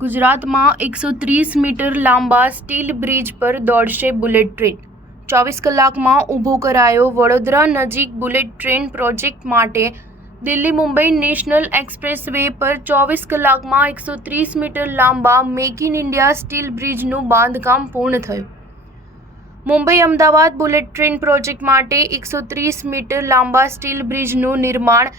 ગુજરાતમાં 130 મીટર લાંબા steel bridge પર દોડશે બુલેટ ટ્રેન। 24 કલાકમાં ઊભો કરાયો વડોદરા નજીક બુલેટ ટ્રેન પ્રોજેક્ટ માટે Delhi Mumbai national express way પર 24 કલાકમાં 130 મીટર લાંબા મેક ઇન ઇન્ડિયા સ્ટીલ બ્રિજનું બાંધકામ પૂર્ણ થયું। Mumbai Ahmedabad bullet train project માટે 130 મીટર લાંબા સ્ટીલ બ્રિજનું નિર્માણ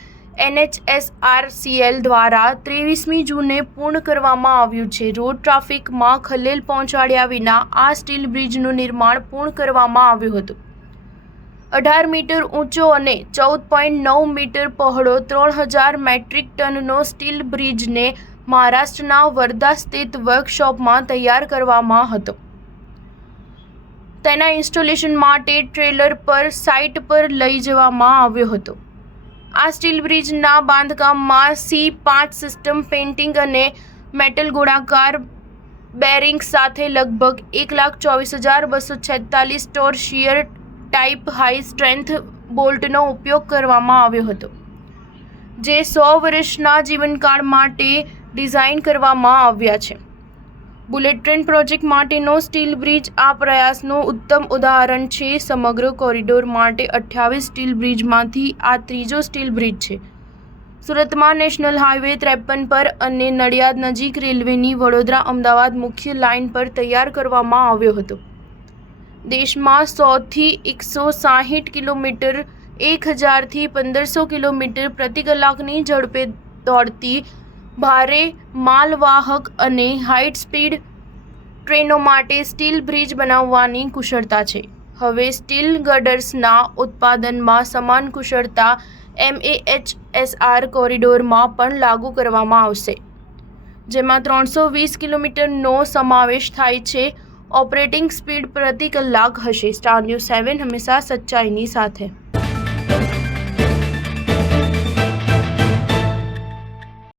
NHSRCL દ્વારા 23મી જૂને પૂર્ણ કરવામાં આવ્યું છે। રોડ ટ્રાફિકમાં ખલેલ પહોંચાડ્યા વિના આ સ્ટીલ બ્રિજનું નિર્માણ પૂર્ણ કરવામાં આવ્યું હતું। 18 મીટર ઊંચો અને 14.9 મીટર પહોળો 3000 મેટ્રિક ટનનો સ્ટીલ બ્રિજને મહારાષ્ટ્રના વર્ધા સ્થિત વર્કશોપમાં તૈયાર કરવામાં હતો। તેના ઇન્સ્ટોલેશન માટે ટ્રેલર પર સાઇટ પર લઈ જવામાં આવ્યો હતો। આ સ્ટીલ બ્રિજના બાંધકામમાં C5 સિસ્ટમ પેઇન્ટિંગ અને મેટલ ગોળાકાર બેરિંગ સાથે લગભગ 1,24,246 ટોર શિયર ટાઇપ હાઈ સ્ટ્રેન્થ બોલ્ટનો ઉપયોગ કરવામાં આવ્યો હતો, જે 100 વર્ષના જીવનકાળ માટે ડિઝાઇન કરવામાં આવ્યા છે। બુલેટ ટ્રેન પ્રોજેક્ટ માટેનો સ્ટીલ બ્રિજ આ પ્રયાસનું ઉત્તમ ઉદાહરણ છે। સમગ્ર કોરિડોર માટે 28 સ્ટીલ બ્રિજમાંથી આ ત્રીજો સ્ટીલ બ્રિજ છે। સુરતમાં નેશનલ હાઈવે 53 પર અને નડિયાદ નજીક રેલવેની વડોદરા અમદાવાદ મુખ્ય લાઇન પર તૈયાર કરવામાં આવ્યો હતો। દેશમાં 100થી 160 કિલોમીટર 1000થી 1500 કિલોમીટર પ્રતિ કલાકની ઝડપે દોડતી ભારે માલવાહક અને હાઈ સ્પીડ ટ્રેનો માટે સ્ટીલ બ્રિજ બનાવવાની કુશળતા છે। હવે સ્ટીલ ગર્ડર્સના ઉત્પાદનમાં સમાન કુશળતા MAHSR કોરિડોરમાં પણ લાગુ કરવામાં આવશે, જેમાં 320 કિલોમીટરનો સમાવેશ થાય છે। ઓપરેટિંગ સ્પીડ પ્રતિ કલાક હશે। સ્ટાર ન્યૂઝ 7 હંમેશા સચ્ચાઈની સાથે।